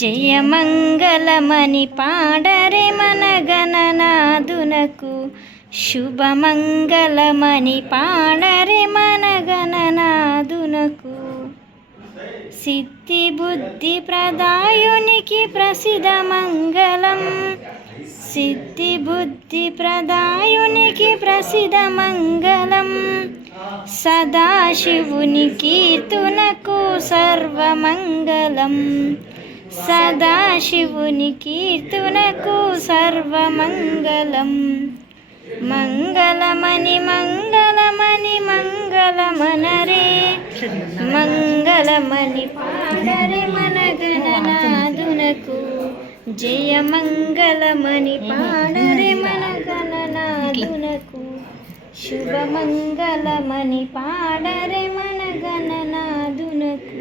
జయమంగళమని పాడరే మన గణనాథునకు, శుభమంగళమని పాడరే మన గణనాథునకు. సిద్ధి బుద్ధి ప్రదాయునికి ప్రసిద్ధ మంగళం, సిద్ధి బుద్ధి ప్రదాయునికి ప్రసిద్ధ మంగళం. సదాశివుని కీర్తనకు సర్వమంగళం, సదాశివుని కీర్తనకు సర్వమంగళం. మంగళమని మంగళమని మంగళమనరే, మంగళమని పాడరే మన గణనాథునకు. జయమంగళమని పాడరే మన గణనాథునకు, శుభమంగళమని పాడరే మన గణనాథునకు.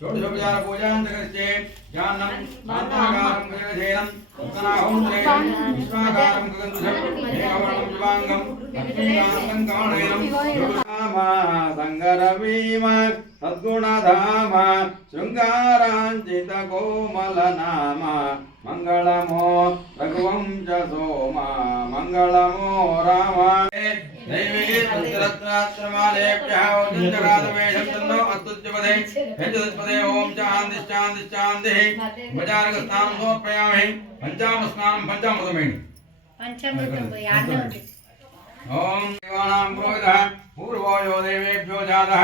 షోడశోపచార పూజాంతకరిస్తే జ్ఞానం మాతాకారం గజేనం ఉత్తరాహం త్రేయం విశ్వాకారం గగంధం ఏకవర్ణం వివాంగం లక్ష్మీకాంతం కమలేనం యోగామ సంగరవీమ సద్గుణధామ శృంగారాంచిత కోమలనామ మంగళమో రఘువంశ సోమ మంగళమో రామ. ఓం శాంతి శాంతి శాంతి. ఉపచారక స్నానం సమర్పయామి. పంచామ స్నానం పంచామృతమేణి. ఓం దేవానాం పురోహితః పూర్వోయో దేవేభ్యో జాతః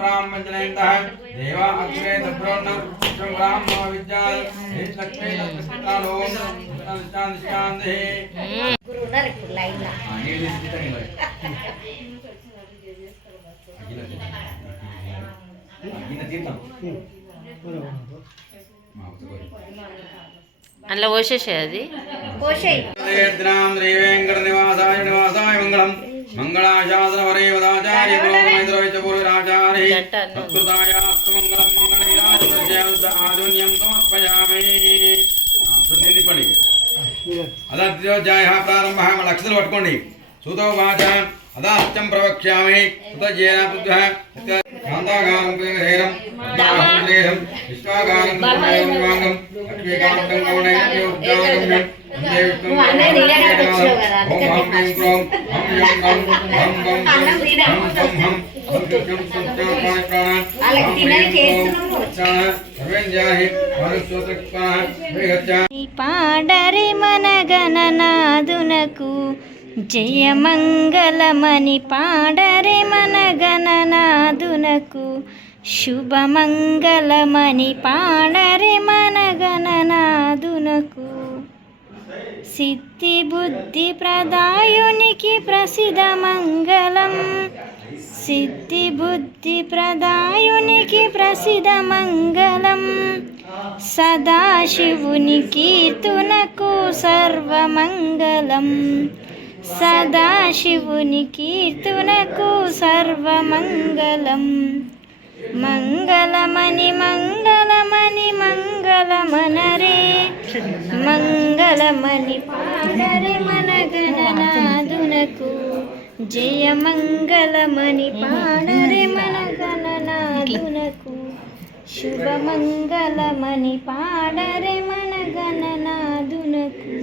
బ్రాహ్మణజనైః దేవా అగ్రే తబ్రోణం బ్రాహ్మ విద్యాల్ లక్ష్మీ తత్కాలో శాంతి శాంతి. గురువున్నారు ఇప్పుడు లైన్ లా అందులో పోసేసే అది పోసేయి. వెంకట నివాసాయ నివాసాయ మంగళం మంగళాశాసన వరేవదాచార్య పూర్వరాచార్య సంస్కృతాయాస్తు మంగళం మంగళీరాజ ఆధున్యం సమర్పయామి. పని అదాధ్యోధ్యాయ ప్రారంభ. మన అక్షతలు పట్టుకోండి. సూతో వాచ అదాత్యం ప్రవక్ష్యామి సుతజేన పుత్రః కాంతాగారం హేరం దేహం విశ్వాగారం వివాంగం లక్ష్మీకాంతం కమనైన ఉద్యాగమ్యం వందే విష్ణుం ఓం హం హ్రీం క్రోం హం యం గం హం గం హం గం హం సుత్యం సుత్యం ప్రాణాన్ పాడరే మన గణనాథునకు, జయమంగళమని పాడరే మన గణనాథునకు, శుభమంగళమని పాడరే మన గణనాథునకు. సిద్ధి బుద్ధి ప్రదాయునికి ప్రసిద్ధ మంగళం, సిద్ధి బుద్ధి ప్రదాయునికి ప్రసిద్ధ మంగళం. సదాశివుని కీర్తనకు సర్వమంగళం, సదాశివుని కీర్తనకు సర్వమంగళం. మంగళమని మంగళమని మంగళమనరే, మంగళమని పాడరే మన గణనాథునకు. జయమంగళమని పాడరే మన గణనాథునకు, శుభమంగళమని పాడరే మన గణనాథునకు.